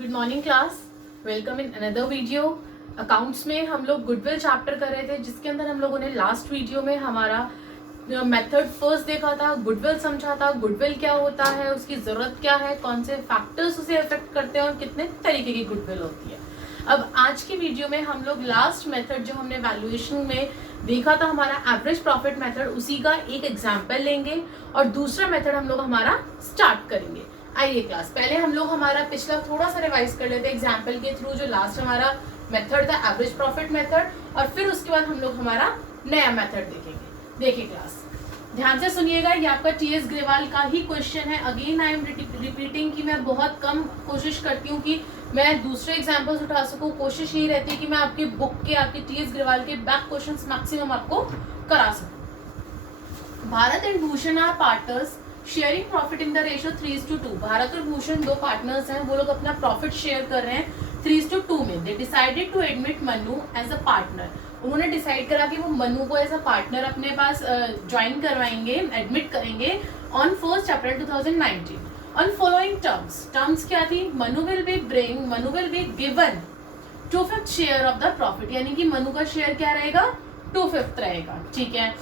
Good morning class, welcome in another video. Accounts में हम लोग गुडविल चैप्टर कर रहे थे, जिसके अंदर हम लोगों ने लास्ट वीडियो में हमारा मेथड फर्स्ट देखा था, गुडविल समझा था। गुडविल क्या होता है, उसकी जरूरत क्या है, कौन से फैक्टर्स उसे अफेक्ट करते हैं और कितने तरीके की गुडविल होती है। अब आज की वीडियो में हम लोग लास्ट मेथड जो हमने वैल्यूएशन में देखा था, हमारा एवरेज प्रॉफिट मेथड, उसी का एक एग्जाम्पल लेंगे और दूसरा मेथड हम लोग हमारा स्टार्ट करेंगे। आइए क्लास, पहले हम लोग हमारा पिछला थोड़ा सा रिवाइज कर लेते हैं एग्जाम्पल के थ्रू, जो लास्ट हमारा मेथड था एवरेज प्रॉफिट मेथड, और फिर उसके बाद हम लोग हमारा नया मेथड देखेंगे। देखिए क्लास, ध्यान से सुनिएगा, ये आपका टीएस ग्रेवाल का ही क्वेश्चन है। अगेन आई एम रिपीटिंग कि मैं बहुत कम कोशिश करती हूँ कि मैं दूसरे एग्जाम्पल्स उठा सकूँ। कोशिश यही रहती है कि मैं आपकी बुक के, आपके टीएस ग्रेवाल के बैक क्वेश्चंस मैक्सिमम आपको करा सकूँ। Bharat and Bhushan are partners sharing profit in the ratio 3:2। Bharat और भूषण दो पार्टनर्स हैं, वो लोग अपना प्रॉफिट शेयर कर रहे हैं 3:2 में। They decided to admit Manu as a partner. उन्होंने डिसाइड करा कि वो मनु को एज अ पार्टनर अपने पास ज्वाइन करवाएंगे, एडमिट करेंगे on 1 April 2019 on following terms क्या थी? Manu will be given 2/5 share of the profit, यानी कि मनु का शेयर क्या रहेगा? 2/5 रहेगा। ठीक है।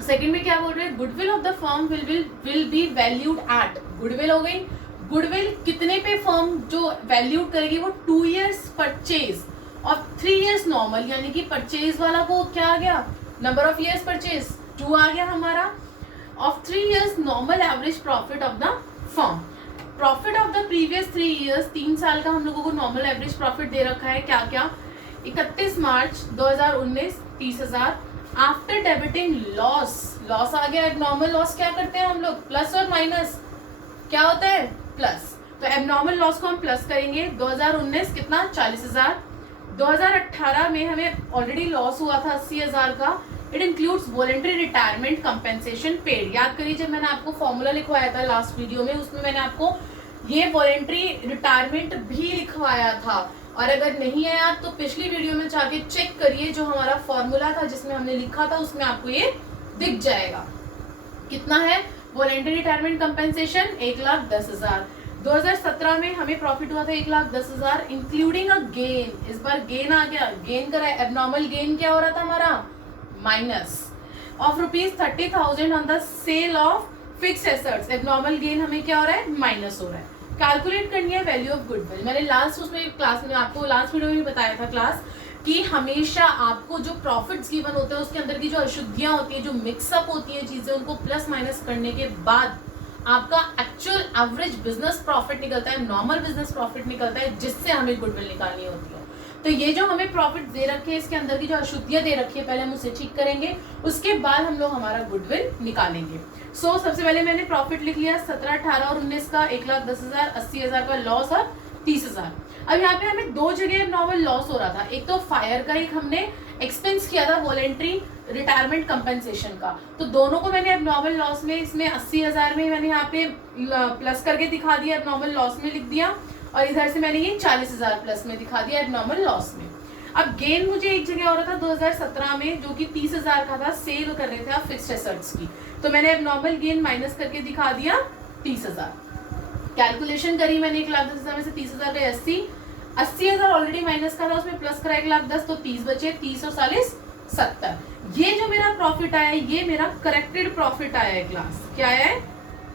सेकंड में क्या बोल रहे हैं? Goodwill of the firm will be valued at. Goodwill हो गई। गुडविल कितने पे फर्म जो वैल्यूड करेगी? वो 2 years परचेज और 3 years नॉर्मल, यानी कि परचेज वाला को क्या आ गया? नंबर ऑफ ईयर्स परचेज 2 आ गया हमारा, of 3 years normal average profit of the firm. Profit of the previous 3 years, 3 साल का हम लोगों को नॉर्मल एवरेज प्रॉफिट दे रखा है। क्या क्या? 31 मार्च 2019 30,000। आफ्टर डेबिटिंग लॉस आ गया। एबनॉर्मल लॉस क्या करते हैं हम लोग? प्लस और माइनस क्या होता है? प्लस। तो एबनॉर्मल लॉस को हम प्लस करेंगे। 2019 कितना? 40,000। 2018 में हमें ऑलरेडी लॉस हुआ था 80,000 का। It includes voluntary retirement compensation paid. याद करिए, जब मैंने आपको फॉर्मूला लिखवाया था लास्ट वीडियो में, उसमें मैंने आपको ये वॉलेंटरी रिटायरमेंट भी लिखवाया था। और अगर नहीं है याद तो पिछली वीडियो में जाके चेक करिए, जो हमारा फॉर्मूला था जिसमें हमने लिखा था, उसमें आपको ये दिख जाएगा। कितना है वॉलेंटरी रिटायरमेंट कंपेंसेशन? 1,10,000। 2017 में हमें प्रॉफिट हुआ था 1,10,000 इंक्लूडिंग अ गेन। इस बार गेन आ गया, गेन करा। एबनॉर्मल गेन क्या हो रहा था हमारा? Minus of ₹30,000 on the sale of fix assets. Abnormal gain हमें क्या हो रहा है? माइनस हो रहा है। कैलकुलेट करनी है वैल्यू ऑफ गुडविल। मैंने लास्ट उसमें क्लास में आपको लास्ट वीडियो में बताया था क्लास कि हमेशा आपको जो प्रॉफिट्स गिवन होते हैं उसके अंदर की जो अशुद्धियां होती है, जो मिक्सअप होती है चीजें, उनको प्लस माइनस करने के बाद आपका एक्चुअल एवरेज बिजनेस प्रॉफिट निकलता है, नॉर्मल बिजनेस प्रॉफिट निकलता है, जिससे हमें गुडविल निकालनी होती है। तो ये जो हमें प्रॉफिट दे रखे हैं, इसके अंदर की जो अशुद्धियां दे रखी है, पहले हम उसे ठीक करेंगे, उसके बाद हम लोग हमारा गुडविल निकालेंगे। सबसे पहले मैंने प्रॉफिट लिख लिया 17, 18 और 19 का, 1,10,000, 80,000 का लॉस और 30,000। अब यहाँ पे हमें दो जगह नॉर्मल लॉस हो रहा था। एक तो फायर का, एक हमने एक्सपेंस किया था वॉलेंट्री रिटायरमेंट कंपेंसेशन का। तो दोनों को मैंने एबनॉर्मल लॉस में, इसमें 80,000 में मैंने यहाँ पे प्लस करके दिखा दिया, एबनॉर्मल लॉस में लिख दिया, और इधर से मैंने ये 40,000 प्लस में दिखा दिया एबनॉर्मल लॉस में। अब गेन मुझे एक जगह हो रहा था 2017 में, जो कि 30,000 का था, सेल कर रहे थे आप फिक्स्ड एसेट्स की, तो मैंने एबनॉर्मल गेन माइनस करके दिखा दिया 30,000। कैलकुलेशन करी मैंने 1,10,000 में से 30,000 का 80,000 ऑलरेडी माइनस का था, उसमें प्लस करा 1,10,000, तो 30 बचे, 30 और 40 70। ये जो मेरा प्रॉफिट आया है, ये मेरा करेक्टेड प्रॉफिट आया है क्लास। क्या है?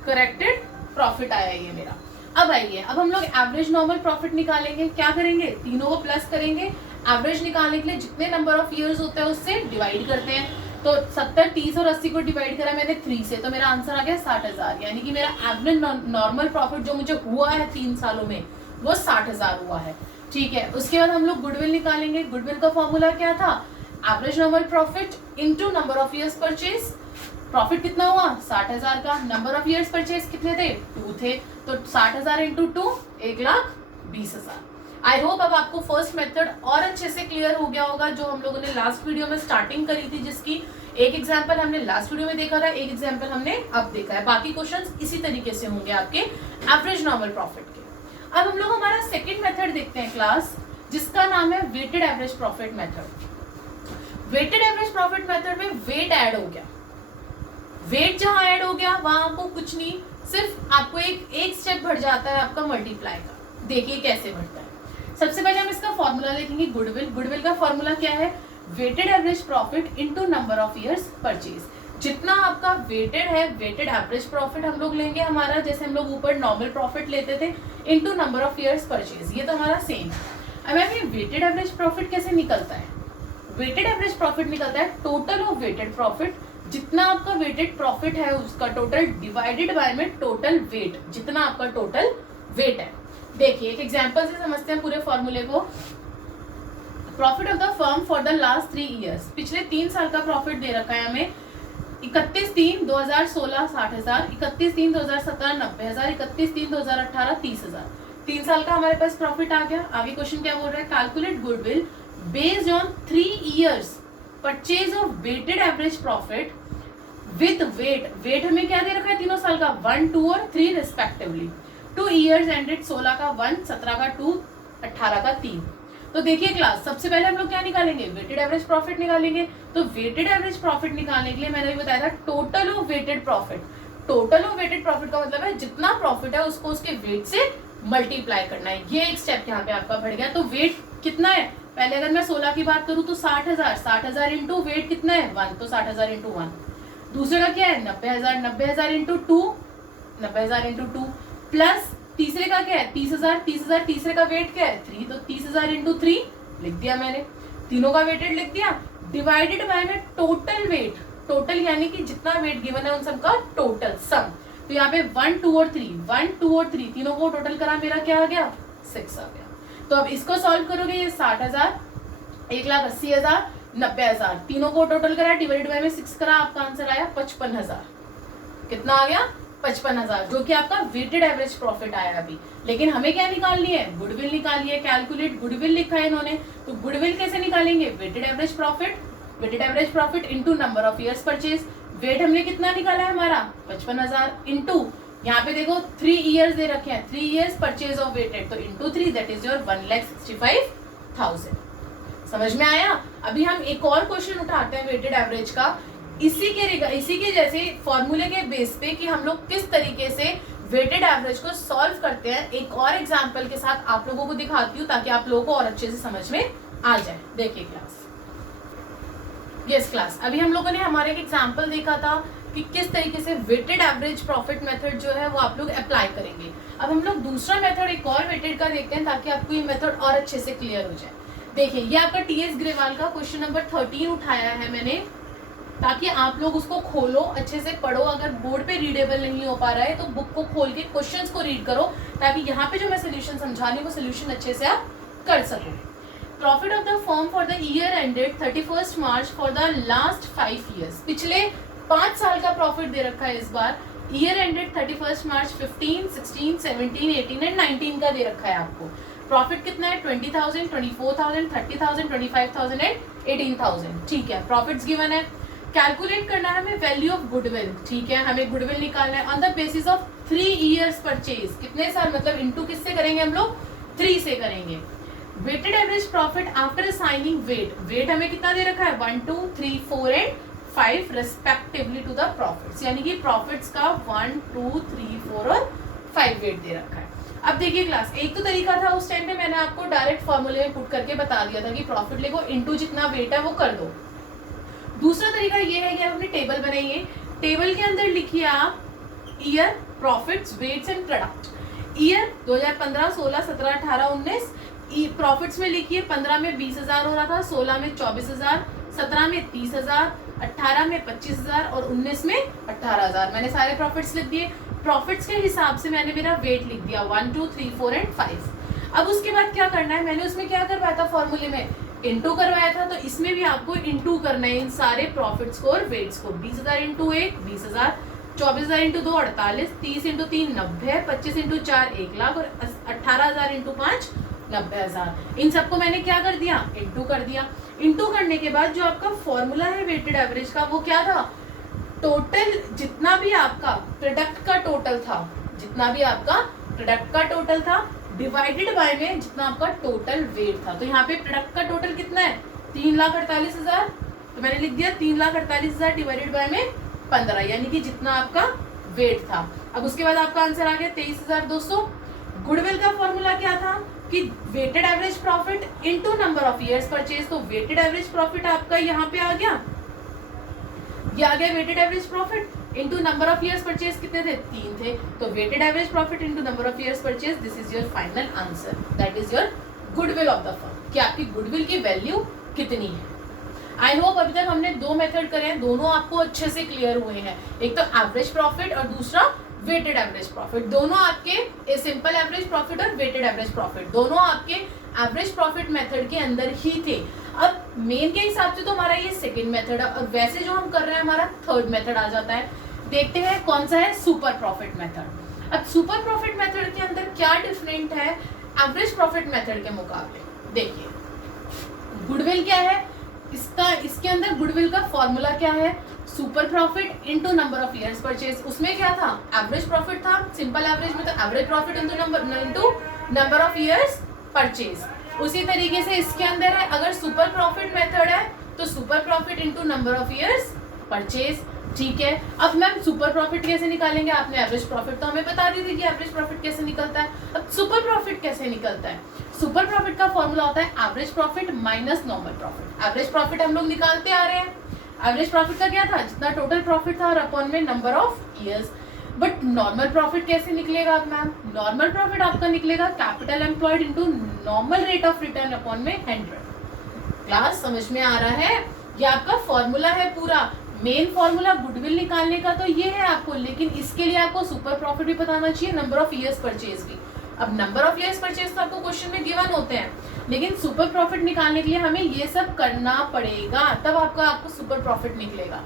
करेक्टेड प्रॉफिट आया है ये मेरा। अब आइए, अब हम लोग एवरेज नॉर्मल प्रॉफिट निकालेंगे। क्या करेंगे? तीनों को प्लस करेंगे। एवरेज निकालने के लिए जितने नंबर ऑफ ईयर्स होते हैं उससे डिवाइड करते हैं। तो 70, 30 और 80 को डिवाइड करा मैंने 3 से, तो मेरा आंसर आ गया 60,000, यानी कि मेरा एवरेज नॉर्मल प्रॉफिट जो मुझे हुआ है 3 सालों में, वो 60,000 हुआ है। ठीक है। उसके बाद हम लोग गुडविल निकालेंगे। गुडविल का फॉर्मूला क्या था? Average normal profit into number of years purchase. Profit कितना हुआ? 60,000 का। नंबर ऑफ ईयर्स परचेज कितने थे? 2 थे, तो 60,000 इंटू 2 1,20,000। आई होप अब आपको फर्स्ट मेथड और अच्छे से क्लियर हो गया होगा, जो हम लोगों ने लास्ट वीडियो में स्टार्टिंग करी थी, जिसकी एक एग्जांपल हमने लास्ट वीडियो में देखा था, एक एग्जांपल हमने अब देखा है। बाकी क्वेश्चंस इसी तरीके से होंगे आपके एवरेज नॉर्मल प्रॉफिट के। अब हम लोग हमारा सेकंड मेथड देखते हैं क्लास, जिसका नाम है weighted average profit method. Weighted average profit method में वेट ऐड हो गया। वेट जहां ऐड हो गया वहां आपको कुछ नहीं, सिर्फ आपको एक स्टेप बढ़ जाता है आपका मल्टीप्लाई का। देखिए कैसे बढ़ता है। सबसे पहले हम इसका फॉर्मूला देखेंगे गुडविल। गुडविल का फॉर्मूला क्या है? Weighted average profit into number of years purchase. जितना आपका वेटेड है, वेटेड एवरेज प्रॉफिट हम लोग लेंगे हमारा, जैसे हम लोग ऊपर नॉर्मल प्रॉफिट लेते थे, into number of years purchase. ये तो हमारा सेम। अब मैम ये वेटेड एवरेज प्रॉफिट कैसे निकलता है? वेटेड एवरेज प्रॉफिट निकलता है टोटल ऑफ वेटेड प्रॉफिट, जितना आपका वेटेड प्रॉफिट है उसका टोटल डिवाइडेड बाय में टोटल वेट, जितना आपका टोटल वेट है। देखिए एक एग्जांपल से समझते हैं पूरे फॉर्मूले को। Profit of the firm for the last 3 years, पिछले 3 साल का प्रॉफिट दे रखा है हमें। 31/3/2016 60,000, 31/3/2017 90,000, 31/3/2018 30,000। 3 साल का हमारे पास प्रॉफिट आ गया। आगे क्वेश्चन क्या बोल रहा है? Calculate goodwill based on 3 years purchase of weighted average profit with weight. Weight हमें क्या दे रखा है तीनों साल का? 1, 2 और 3 रिस्पेक्टिवली। 2 इयर्स एंडेड 16 का 1, 17 का 2, 18 का 3। तो देखिए क्लास, सबसे पहले हम लोग क्या निकालेंगे? वेटेड एवरेज प्रॉफिट निकालेंगे। तो वेटेड एवरेज प्रॉफिट निकालने के लिए मैंने भी बताया था total of weighted profit. Total of weighted profit का मतलब है जितना प्रॉफिट है उसको उसके वेट से मल्टीप्लाई करना है। ये एक स्टेप यहाँ पे आपका बढ़ गया। तो वेट कितना है? पहले अगर मैं 16 की बात करूं तो 60,000, 60,000 इंटू वेट कितना है? 1, तो 60,000 इंटू 1। दूसरे का क्या है? 90,000, 90,000 इंटू 2, 90,000 इंटू 2 प्लस तीसरे का क्या है? 30,000, 30,000 तीसरे का वेट क्या है? 3, तो 30,000 इंटू 3 लिख दिया मैंने, तीनों का वेटेड लिख दिया, डिवाइडेड बाय में टोटल वेट। टोटल यानी कि जितना वेट गिवन है उन सबका टोटल सम। तो यहाँ पे 1, 2 और 3, 1, 2 और 3 तीनों को टोटल करा, मेरा क्या आ गया? 6 आ गया। तो अब इसको सॉल्व करोगे, ये 60,000, 1,80,000, 90,000 तीनों को टोटल करा, डिवाइडेड बाय में 6 करा, आपका आंसर आया 55,000। कितना आ गया? 55,000, जो कि आपका वेटेड एवरेज प्रॉफिट आया अभी। लेकिन हमें क्या निकालनी है? गुडविल निकालनी है। कैलकुलेट गुडविल लिखा है इन्होंने, तो गुडविल कैसे निकालेंगे? Weighted average profit, weighted average profit into number of years purchase. Weight हमने कितना निकाला है हमारा? 55,000 इंटू, यहाँ पे देखो 3 इयर्स दे रखे हैं, 3 इयर्स परचेज ऑफ वेटेड, तो इंटू 3 दैट इज योर 1,65,000। समझ में आया? अभी हम एक और क्वेश्चन उठाते हैं वेटेड एवरेज का, इसी के जैसे फॉर्मूले के बेस पे कि हम लोग किस तरीके से वेटेड एवरेज को सॉल्व करते हैं। एक और एग्जांपल के साथ आप लोगों को दिखाती हूँ ताकि आप लोगों को और अच्छे से समझ में आ जाए। देखिए क्लास, यस क्लास, अभी हम लोगों ने हमारे एक एग्जांपल देखा था कि किस तरीके से वेटेड एवरेज प्रॉफिट मेथड जो है वो आप लोग अप्लाई करेंगे। अब हम लोग दूसरा मेथड एक और वेटेड का देखते हैं ताकि आपको ये मेथड और अच्छे से क्लियर हो जाए। देखिए ये आपका टीएस ग्रेवाल का क्वेश्चन नंबर 13 उठाया है मैंने, ताकि आप लोग उसको खोलो, अच्छे से पढ़ो। अगर बोर्ड पे रीडेबल नहीं हो पा रहा है तो बुक को खोल के क्वेश्चंस को रीड करो, ताकि यहाँ पे जो मैं सोल्यूशन समझा रही हूँ वो सोल्यूशन अच्छे से आप कर सको। Profit of the firm for the year ended 31 March for the last 5 years. पिछले 5 साल का प्रॉफिट दे रखा है इस बार। ईयर एंडेड 31 मार्च 15, 16, 17, 18 एंड 19 का दे रखा है आपको। प्रॉफिट कितना है? 20,000, 24,000, 30,000, 25,000 एंड 18,000। ठीक है, प्रॉफिट्स गिवन है। कैलकुलेट करना है हमें वैल्यू ऑफ गुडविल। ठीक है, हमें गुडविल निकालना है on the basis of 3 years purchase. कितने साल मतलब इनटू किससे करेंगे हम लोग? 3 से करेंगे। Weighted average profit after assigning weight. Weight हमें कितना दे रखा है? 1, 2, 3, 4 and 5 respectively to the profits, यानी कि प्रॉफिट्स का 1, 2, 3, 4 और 5 वेट दे रखा है। अब देखिए क्लास, एक तो तरीका था उस टाइम पे मैंने आपको डायरेक्ट फॉर्मूले में पुट करके बता दिया था कि प्रॉफिट लिखो, इनटू जितना वेट है वो कर दो। दूसरा तरीका ये है कि आप अपनी टेबल बनाइए, टेबल के अंदर लिखिए आप year, profits, weights and product. Year 2015, 16, 17, 18, 19। Profits में लिखिए 15 में 20,000 हो रहा था, 16 में 24,000, 17 में 30,000, 18 में 25,000 और 19 में 18,000। मैंने सारे प्रॉफिट्स लिख दिए। प्रॉफिट्स के हिसाब से मैंने मेरा वेट लिख दिया 1, 2, 3, 4 एंड 5। अब उसके बाद क्या करना है? मैंने उसमें क्या करवाया था फॉर्मूले में? इनटू करवाया था, तो इसमें भी आपको इनटू करना है इन सारे प्रॉफिट्स को और वेट्स को। 20,000 इंटू 1 20,000, 24,000 इंटू 2 48, 30 इंटू 3 90, 25 इंटू 4 1,00,000 और 18,000 इंटू 5 90,000। इन सबको मैंने क्या कर दिया? इनटू कर दिया। इनटू करने के बाद जो आपका फॉर्मूला है वेटेड एवरेज का वो क्या था? टोटल जितना भी आपका प्रोडक्ट का टोटल था, जितना भी आपका प्रोडक्ट का टोटल था डिवाइडेड बाय में जितना आपका टोटल वेट था। तो यहाँ पे प्रोडक्ट का टोटल कितना है? 3,48,000, तो मैंने लिख दिया 3,48,000 डिवाइडेड बाय में 15, यानी कि जितना आपका वेट था। अब उसके बाद आपका आंसर आ गया 23,200। गुडविल का फॉर्मूला क्या था कि weighted average profit into number of years purchase. तो वेटेड एवरेज प्रॉफिट आपका यहाँ पे आ गया, ये आ गया weighted average profit into number of years purchase. कितने थे? 3 थे। तो weighted average profit into number of years purchase, this is your final answer, that is your goodwill of the firm, कि आपकी गुडविल की वैल्यू कितनी है। आई होप अभी तक हमने 2 मेथड करे हैं, दोनों आपको अच्छे से क्लियर हुए हैं। एक तो एवरेज प्रॉफिट और दूसरा वेटेड एवरेज प्रॉफिट। दोनों आपके सिंपल एवरेज प्रॉफिट और वेटेड एवरेज प्रॉफिट दोनों आपके एवरेज प्रॉफिट मेथड के अंदर ही थे। अब मेन के हिसाब से तो हमारा ये सेकंड मेथड है, और वैसे जो हम कर रहे हैं हमारा थर्ड मेथड आ जाता है। देखते हैं कौन सा है, सुपर प्रॉफिट मेथड। अब सुपर प्रॉफिट मेथड के अंदर क्या डिफरेंट है एवरेज प्रॉफिट मेथड के मुकाबले? देखिए गुडविल क्या है, इसके अंदर गुडविल का फॉर्मूला क्या है, super profit into number of years purchase. उसमें क्या था, एवरेज प्रॉफिट था, सिंपल एवरेज में तो average profit into number of years purchase. उसी तरीके से इसके अंदर है, अगर सुपर प्रॉफिट मेथड है तो super profit into number of years purchase. ठीक है, अब मैम सुपर प्रॉफिट कैसे निकालेंगे? आपने एवरेज प्रॉफिट तो हमें बता दी थी कि एवरेज प्रॉफिट कैसे निकलता है। अब सुपर प्रॉफिट कैसे निकलता है? सुपर प्रॉफिट का फॉर्मूला होता है average profit minus normal profit. Average profit हम लोग निकालते आ रहे हैं, एवरेज प्रॉफिट का क्या था, जितना टोटल प्रॉफिट था और अपॉन में number of years. But normal profit कैसे निकलेगा मैम? नॉर्मल प्रॉफिट आपका निकलेगा capital employed into normal rate of return upon में 100। क्लास समझ में आ रहा है? ये आपका फॉर्मूला है पूरा। मेन फॉर्मूला गुडविल निकालने का तो ये है आपको, लेकिन इसके लिए आपको सुपर प्रॉफिट भी पता होना चाहिए, नंबर ऑफ इयर्स परचेज भी। अब नंबर ऑफ इयर्स परचेज तो आपको क्वेश्चन में गिवन होते हैं, लेकिन सुपर प्रॉफिट निकालने के लिए हमें ये सब करना पड़ेगा, तब आपको सुपर प्रॉफिट निकलेगा।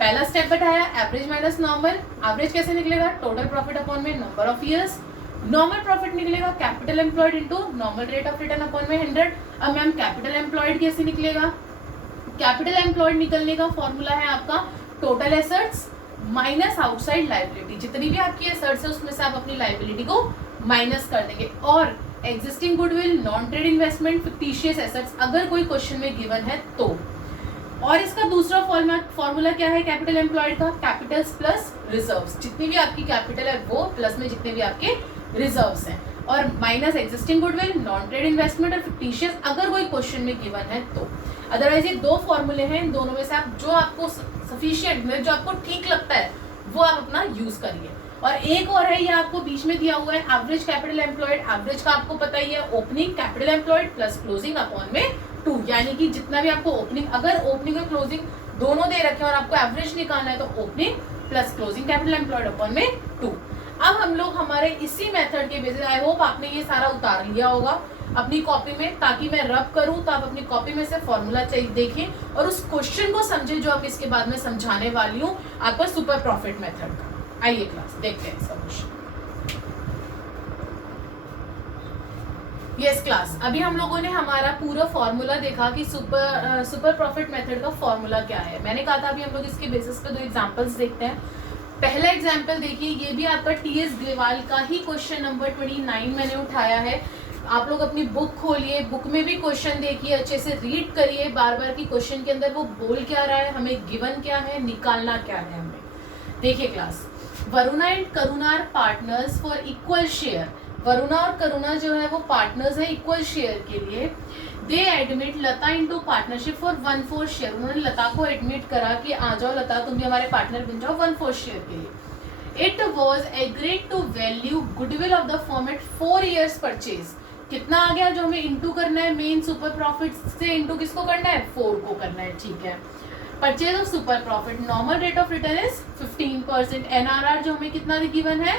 पहला स्टेप बताया एवरेज माइनस नॉर्मल। एवरेज कैसे निकलेगा? टोटल प्रॉफिट अपॉन में number of years. Normal profit निकलेगा capital employed into normal rate of return upon में 100। अब मैम कैपिटल एम्प्लॉयड कैसे निकलेगा? कैपिटल एम्प्लॉयड निकलने का फॉर्मूला है आपका total assets minus outside liability. जितनी भी आपकी एसेट्स है उसमें से आप अपनी लाइबिलिटी को माइनस कर देंगे। और existing goodwill, non trade investment, fictitious assets अगर कोई क्वेश्चन में गिवन है तो। और इसका दूसरा फॉर्मूला क्या है कैपिटल एम्प्लॉयड का? Capitals plus reserves. जितनी भी आपकी कैपिटल है वो प्लस में जितने भी आपके रिजर्व्स हैं, और minus existing goodwill, non trade investment और फिक्टिशियस अगर कोई क्वेश्चन में गिवन है तो। अदरवाइज ये 2 फॉर्मूले हैं, इन दोनों में से आप जो आपको सफिशिएंट मतलब जो आपको ठीक लगता है वो आप अपना यूज करिए। और एक और है, ये आपको बीच में दिया हुआ है एवरेज कैपिटल एम्प्लॉयड। एवरेज का आपको पता ही है, opening capital employed plus closing upon में 2, यानी कि जितना भी आपको ओपनिंग, अगर ओपनिंग और क्लोजिंग दोनों दे रखे हैं और आपको एवरेज निकालना है तो opening plus closing capital employed upon में 2। अब हम लोग हमारे इसी मेथड के बेसिस, आई होप आपने ये सारा उतार लिया होगा अपनी कॉपी में, ताकि मैं रब करूं तो आप अपनी कॉपी में से फॉर्मूला देखें और उस क्वेश्चन को समझें जो आप इसके बाद में समझाने वाली हूँ आपका सुपर प्रॉफिट मेथड का। आइए क्लास देखते हैं सॉल्यूशन। यस क्लास, अभी हम लोगों ने हमारा पूरा फॉर्मूला देखा कि सुपर प्रॉफिट मेथड का फॉर्मूला क्या है। मैंने कहा था अभी हम लोग इसके बेसिस पे 2 एग्जांपल्स देखते हैं। पहला एग्जांपल देखिए, ये भी आपका टीएस ग्रेवाल का ही क्वेश्चन नंबर 29 मैंने उठाया है। आप लोग अपनी बुक खोलिए, बुक में भी क्वेश्चन देखिए, अच्छे से रीड करिए बार बार कि क्वेश्चन के अंदर वो बोल क्या रहा है, हमें गिवन क्या है, निकालना क्या है हमें। देखिए class, Varuna and Karuna are partners for equal share. Varuna और करुणा जो है वो पार्टनर्स है इक्वल शेयर के लिए। दे admit Lata into partnership for 1/4 share. उन्होंने लता को एडमिट करा कि आ जाओ लता, तुम भी हमारे पार्टनर बन जाओ 1/4 शेयर के लिए। It was agreed to value goodwill of the firm at 4 years purchase. कितना आ गया जो हमें इंटू करना है, मेन सुपर प्रॉफिट से इंटू किसको करना है, 4 को करना है। ठीक है, purchase of super profit, normal rate of return is 15%। NRR जो हमें कितना गिवन है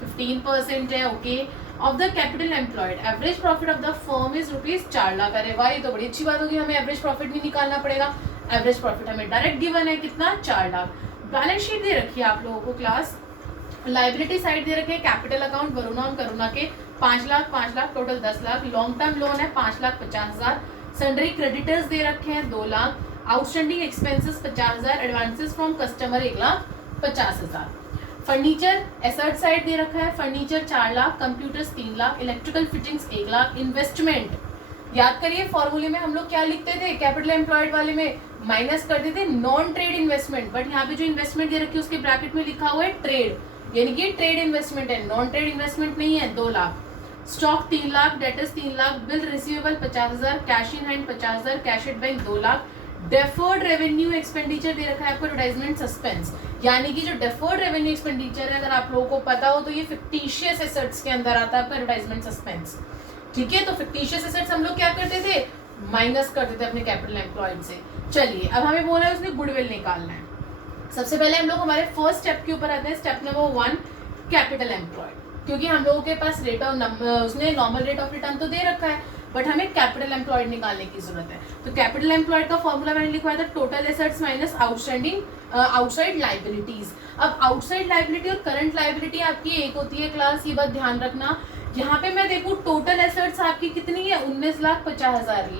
15% है। Okay, of the capital employed, average profit of the firm is ₹4 lakh. अरे वाह, ये तो बड़ी अच्छी बात होगी, हमें एवरेज प्रॉफिट नहीं निकालना पड़ेगा। एवरेज प्रॉफिट हमें डायरेक्ट गिवन है कितना, 4 लाख। बैलेंस शीट दे रखी है आप लोगों को क्लास, लाइबिलिटी साइड दे रखे हैं, कैपिटल अकाउंट वरुणा और करुणा के 5 lakh, total 10 lakh. Long term loan है 5,50,000। सन्ड्री क्रेडिटर्स दे रखे हैं 2 lakh. Outstanding expenses 50,000। Advances from customer 1,50,000। Furniture asset side दे रखा है, furniture 4 lakh, computers 3 lakh, electrical fittings 1 lakh. Investment याद करिए, फॉर्मूले में हम लोग क्या लिखते थे, कैपिटल एम्प्लॉयड वाले में माइनस कर देते नॉन ट्रेड इन्वेस्टमेंट, बट यहाँ पे जो इन्वेस्टमेंट दे रखी है उसके ब्रैकेट में लिखा हुआ है ट्रेड, यानी कि ट्रेड इन्वेस्टमेंट है, नॉन ट्रेड इन्वेस्टमेंट नहीं है। 2 lakh. Stock 3 lakh, debtors 3 lakh, bill receivable 50,000, cash in hand 50,000, cash at bank 2 lakh, deferred revenue expenditure दे रखा है आपको एडवर्टाइजमेंट सस्पेंस, यानी कि जो डेफर्ड रेवेन्यू एक्सपेंडिचर है, अगर आप लोगों को पता हो तो ये फिक्टिशियस एसेट्स के अंदर आता है आपका एडवर्टाइजमेंट सस्पेंस। ठीक है, तो फिक्टिशियस एसेट्स हम लोग क्या करते थे, माइनस करते थे अपने कैपिटल एम्प्लॉयड से। चलिए अब हमें बोला है उसने गुडविल निकालना है। सबसे पहले हम लोग हमारे फर्स्ट स्टेप के ऊपर आते हैं, स्टेप नंबर 1 कैपिटल एम्प्लॉयड, क्योंकि हम लोगों के पास रेट ऑफ उसने नॉर्मल रेट ऑफ रिटर्न तो दे रखा है, बट हमें कैपिटल एम्प्लॉयड निकालने की जरूरत है। तो कैपिटल एम्प्लॉयड का फॉर्मूला मैंने लिखवाया था total assets minus outstanding outside liabilities. अब आउटसाइड लाइबिलिटी और करंट लाइबिलिटी आपकी एक होती है क्लास, ये बात ध्यान रखना। यहाँ पे मैं देखूँ टोटल एसेट्स आपकी कितनी है 19,50,000,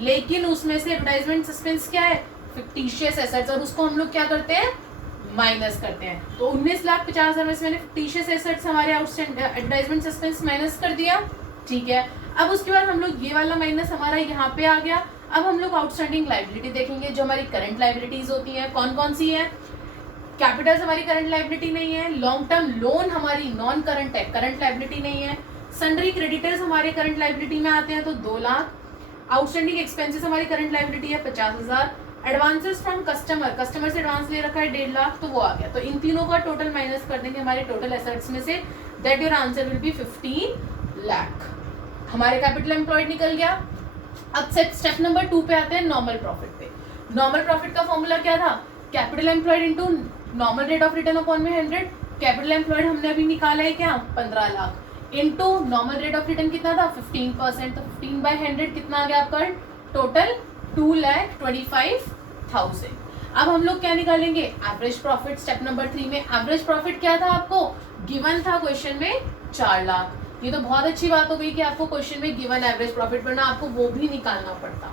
लेकिन उसमें से एडवर्टाइजमेंट सस्पेंस क्या है, फिक्टिशियस एसेट्स, और उसको हम लोग क्या करते हैं, माइनस करते हैं। तो 19,50,000 में से मैंने फिक्टिशियस एसेट्स हमारे एडवर्टाइजमेंट सस्पेंस माइनस कर दिया। ठीक है, अब उसके बाद हम लोग ये वाला माइनस हमारा यहाँ पे आ गया। अब हम लोग आउटस्टैंडिंग लाइबिलिटी देखेंगे, जो हमारी करंट लाइबिलिटीज होती हैं, कौन कौन सी है। कैपिटल्स हमारी करंट लाइबिलिटी नहीं है, लॉन्ग टर्म लोन हमारी नॉन करंट है, करंट लाइबिलिटी नहीं है, सन्ड्री क्रेडिटर्स हमारे करंट लाइबिलिटी में आते हैं तो 2 लाख, आउटस्टैंडिंग एक्सपेंसेस हमारी करंट लाइबिलिटी है 50,000, एडवांसेस फ्रॉम कस्टमर से एडवांस ले रखा है 1.5 लाख, तो वो आ गया। तो इन तीनों का टोटल माइनस कर देंगे हमारे टोटल एसेट्स में से, that your answer will be 15 lakh. हमारे कैपिटल एम्प्लॉयड निकल गया। अब स्टेप नंबर 2 पे आते हैं, नॉर्मल प्रॉफिट पे। नॉर्मल प्रॉफिट का फॉर्मूला क्या था, capital employed into normal rate of return upon में 100। कैपिटल एम्प्लॉयड हमने अभी निकाला है क्या, 15 lakh, into normal rate of return कितना था 15%, तो 15/100 कितना आ गया आपका टोटल 2,25,000। अब हम लोग क्या निकालेंगे, एवरेज प्रॉफिट। स्टेप नंबर 3 में एवरेज प्रॉफिट क्या था, आपको गिवन था क्वेश्चन में 4 लाख। ये तो बहुत अच्छी बात हो गई कि आपको क्वेश्चन में गिवन एवरेज प्रॉफिट, वरना आपको वो भी निकालना पड़ता।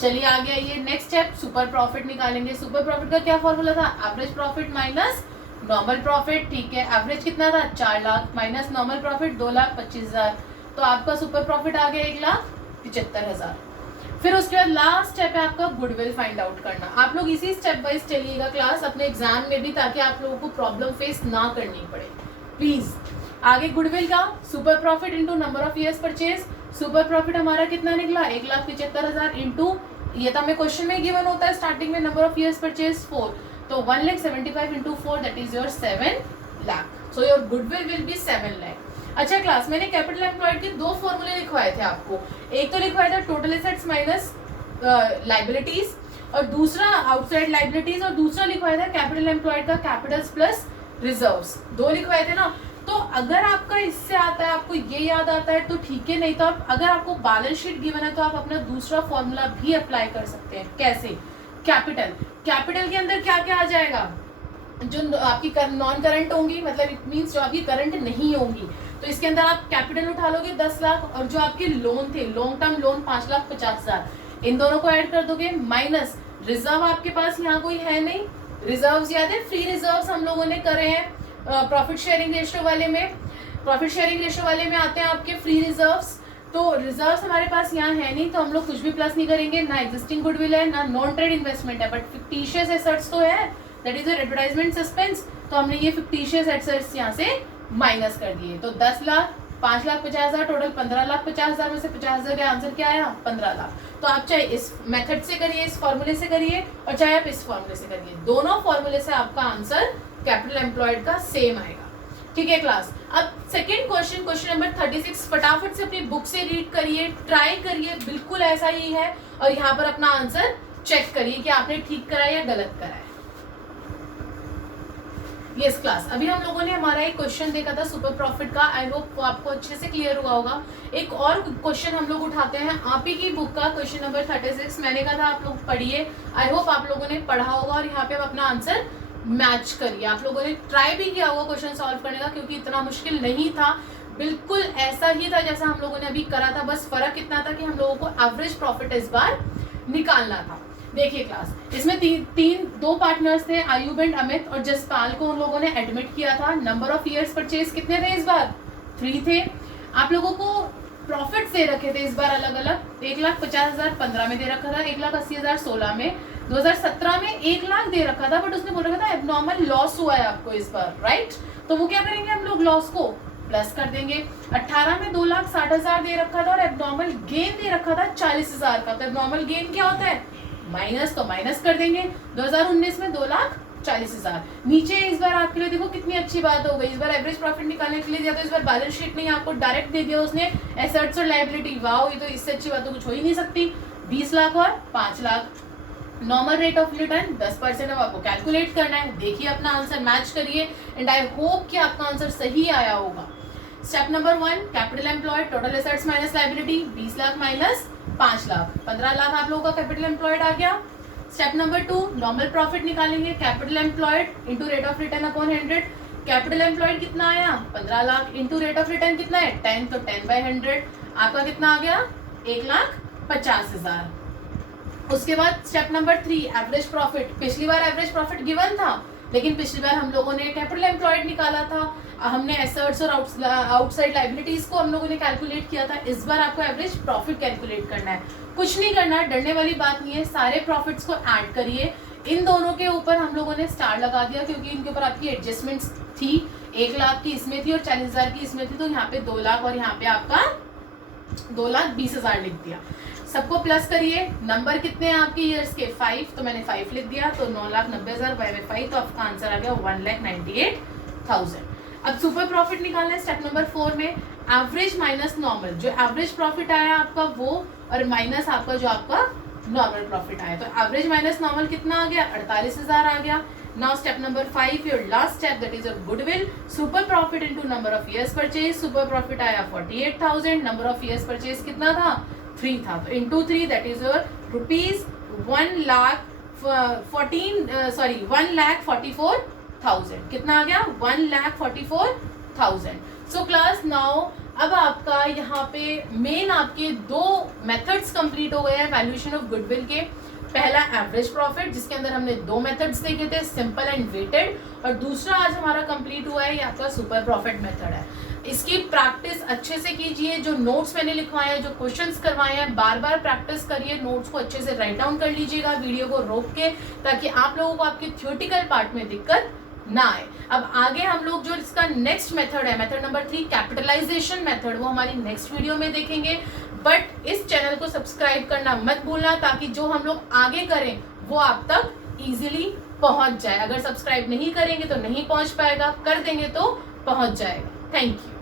चलिए आ गया ये नेक्स्ट स्टेप, सुपर प्रॉफिट निकालेंगे। सुपर प्रॉफिट का क्या फॉर्मूला था, average profit minus normal profit. ठीक है, एवरेज कितना था 4 लाख माइनस नॉर्मल प्रॉफिट 2,25,000, तो आपका सुपर प्रॉफिट आ गया 1,75,000। फिर उसके बाद लास्ट स्टेप है आपका गुडविल फाइंड आउट करना। आप लोग इसी स्टेप वाइज चलिएगा क्लास अपने एग्जाम में भी, ताकि आप लोगों को प्रॉब्लम फेस ना करनी पड़े प्लीज। आगे गुडविल का super profit into number of years purchase. Super profit हमारा कितना निकला 1,75,000 इंटू, ये तो हमें क्वेश्चन में गिवन होता है स्टार्टिंग में, नंबर ऑफ ईयर्स परचेज 4, तो 1,75,000 into 4 that is your 7 lakh. So your goodwill will be 7 lakh. अच्छा क्लास, मैंने कैपिटल एम्प्लॉयड के 2 फॉर्मूले लिखवाए थे आपको, एक तो लिखवाया था टोटल एसेट्स माइनस लाइबिलिटीज, और दूसरा आउटसाइड लाइबिलिटीज, और दूसरा लिखवाया था कैपिटल एम्प्लॉयड का कैपिटल्स प्लस रिजर्व्स, 2 लिखवाए थे ना। तो अगर आपका इससे आता है, आपको ये याद आता है तो ठीक है, नहीं तो आप अगर आपको बैलेंस शीट गिवन है तो आप अपना दूसरा फॉर्मूला भी अप्लाई कर सकते हैं। कैसे, कैपिटल के अंदर क्या क्या आ जाएगा, जो आपकी नॉन करंट होंगी, मतलब इट मींस जो आपकी करंट नहीं होंगी, तो इसके अंदर आप कैपिटल उठा लोगे 10 लाख, और जो आपके लोन थे लॉन्ग टर्म लोन 5,50,000, इन दोनों को ऐड कर दोगे, माइनस रिजर्व आपके पास यहाँ कोई है नहीं, रिजर्व्स याद है, फ्री रिजर्व्स हम लोगों ने करे हैं प्रॉफिट शेयरिंग रेशियो वाले में। प्रॉफिट शेयरिंग रेशियो वाले में आते हैं आपके फ्री रिजर्व्स, तो रिजर्व्स हमारे पास यहाँ है नहीं, तो हम लोग कुछ भी प्लस नहीं करेंगे, ना एग्जिस्टिंग गुडविल है ना नॉन ट्रेड इन्वेस्टमेंट है, बट फिक्टिशियस एसेट्स तो है, दैट इज एडवर्टाइजमेंट सस्पेंस, तो हमने ये फिक्टिशियस एसेट्स यहाँ से माइनस कर दिए। तो 10 लाख 5,50,000 टोटल 15,50,000 में से 50,000 का आंसर क्या आया 15 लाख। तो आप चाहे इस मेथड से करिए, इस फॉर्मूले से करिए, और चाहे आप इस फॉर्मूले से करिए, दोनों फॉर्मूले से आपका आंसर कैपिटल एम्प्लॉयड का सेम आएगा। ठीक है क्लास, अब सेकंड क्वेश्चन नंबर 36 फटाफट से अपनी बुक से रीड करिए, ट्राई करिए, बिल्कुल ऐसा ही है, और यहाँ पर अपना आंसर चेक करिए कि आपने ठीक करा या गलत करा है। यस क्लास, अभी हम लोगों ने हमारा एक क्वेश्चन देखा था सुपर प्रॉफिट का, आई होप आपको अच्छे से क्लियर हुआ होगा। एक और क्वेश्चन हम लोग उठाते हैं आप ही की बुक का, क्वेश्चन नंबर 36 मैंने कहा था आप लोग पढ़िए, आई होप आप लोगों ने पढ़ा होगा, और यहाँ पे आप अपना आंसर मैच करिए। आप लोगों ने ट्राई भी किया होगा क्वेश्चन सॉल्व करने का, क्योंकि इतना मुश्किल नहीं था, बिल्कुल ऐसा ही था जैसा हम लोगों ने अभी करा था, बस फर्क इतना था कि हम लोगों को एवरेज प्रॉफिट इस बार निकालना था। देखिए क्लास, इसमें दो पार्टनर्स थे, आयुब एंड अमित, और जसपाल को उन लोगों ने एडमिट किया था। नंबर ऑफ ईयर्स परचेज कितने थे इस बार 3 थे। आप लोगों को प्रॉफिट दे रखे थे इस बार अलग अलग, 1,50,000 15 में दे रखा था, 1,80,000 16 में, 2017 में 1 लाख दे रखा था, बट उसने बोल रखा था एबनॉर्मल लॉस हुआ है आपको इस बार, राइट। तो वो क्या करेंगे हम लोग, लॉस को प्लस कर देंगे। 18 में 2,60,000 दे रखा था और एबनॉर्मल गेन दे रखा था 40,000 का। तो एबनॉर्मल गेन क्या होता है, माइनस, तो माइनस कर देंगे। 2019 में 2,40,000। नीचे इस बार आपके लिए देखो कितनी अच्छी बात हो गई, इस बार एवरेज प्रॉफिट निकालने के लिए दिया तो इस बार बैलेंस शीट नहीं, आपको डायरेक्ट दे दिया उसने एसेट्स और लायबिलिटी। वाओ, ये तो इससे अच्छी बात तो कुछ हो ही नहीं सकती। 20 लाख और 5 lakh. Normal rate of return 10%। अब आपको कैलकुलेट करना है, देखिए अपना आंसर मैच करिए एंड आई होप कि आपका आंसर सही आया होगा। Step number 1, capital employed, total assets minus liability, 20 lakh minus 5 lakh, 15 lakh आप लोगों का कैपिटल एम्प्लॉयड आ गया। स्टेप नंबर 2, नॉर्मल प्रॉफिट निकालेंगे, capital employed into rate of return upon 100। Capital employed कितना आया, 15 lakh, into rate of return कितना है 10, तो 10/100 आपका कितना आ गया 1,50,000। उसके बाद स्टेप नंबर 3, एवरेज प्रॉफिट। पिछली बार एवरेज प्रॉफिट गिवन था, लेकिन पिछली बार हम लोगों ने कैपिटल एम्प्लॉयड निकाला था, हमने एसेट्स और आउटसाइड लायबिलिटीज को हम लोगों ने कैलकुलेट किया था। इस बार आपको एवरेज प्रॉफिट कैलकुलेट करना है, कुछ नहीं करना, डरने वाली बात नहीं है। सारे प्रॉफिट्स को ऐड करिए। इन दोनों के ऊपर हम लोगों ने स्टार लगा दिया क्योंकि इनके ऊपर आपकी एडजस्टमेंट्स थी। 1 लाख की इसमें थी और 40,000 की इसमें थी, तो यहाँ पे 2 लाख और यहाँ पे आपका 2,20,000 लिख दिया। सबको प्लस करिए। नंबर कितने हैं आपके ईयर्स के 5, तो मैंने 5 लिख दिया, तो 9,90,000 बाय 5, तो आपका आंसर आ गया 1,98,000। अब सुपर प्रॉफिट निकालना है स्टेप नंबर 4 में। एवरेज माइनस नॉर्मल, जो एवरेज प्रॉफिट आया आपका वो और माइनस आपका जो आपका नॉर्मल प्रॉफिट आया, तो एवरेज माइनस नॉर्मल कितना आ गया 48,000 आ गया। Now step number 5, your last step, that is your goodwill. Super profit into number of years purchase. Super profit आया 48,000, नंबर ऑफ ईयर्स परचेज कितना था 3 था, तो into 3 that is your rupees 1,44,000। कितना आ गया 1,44,000। सो क्लास नाउ अब आपका यहाँ पे मेन आपके 2 मेथड्स कंप्लीट हो गए हैं वैल्यूएशन ऑफ गुडविल के। पहला एवरेज प्रॉफिट, जिसके अंदर हमने 2 मेथड्स देखे थे, सिंपल एंड वेटेड, और दूसरा आज हमारा कंप्लीट हुआ है ये आपका सुपर प्रॉफिट मेथड है। इसकी प्रैक्टिस अच्छे से कीजिए। जो नोट्स मैंने लिखवाए हैं, जो क्वेश्चंस करवाए हैं, बार बार प्रैक्टिस करिए। नोट्स को अच्छे से राइट डाउन कर लीजिएगा वीडियो को रोक के, ताकि आप लोगों को आपके थ्योरेटिकल पार्ट में दिक्कत ना आए। अब आगे हम लोग जो इसका नेक्स्ट मेथड है, मेथड नंबर 3 कैपिटलाइजेशन मेथड, वो हमारी नेक्स्ट वीडियो में देखेंगे। बट इस चैनल को सब्सक्राइब करना मत भूलना, ताकि जो हम लोग आगे करें वो आप तक इजीली पहुंच जाए। अगर सब्सक्राइब नहीं करेंगे तो नहीं पहुंच पाएगा, कर देंगे तो पहुंच जाएगा। Thank you.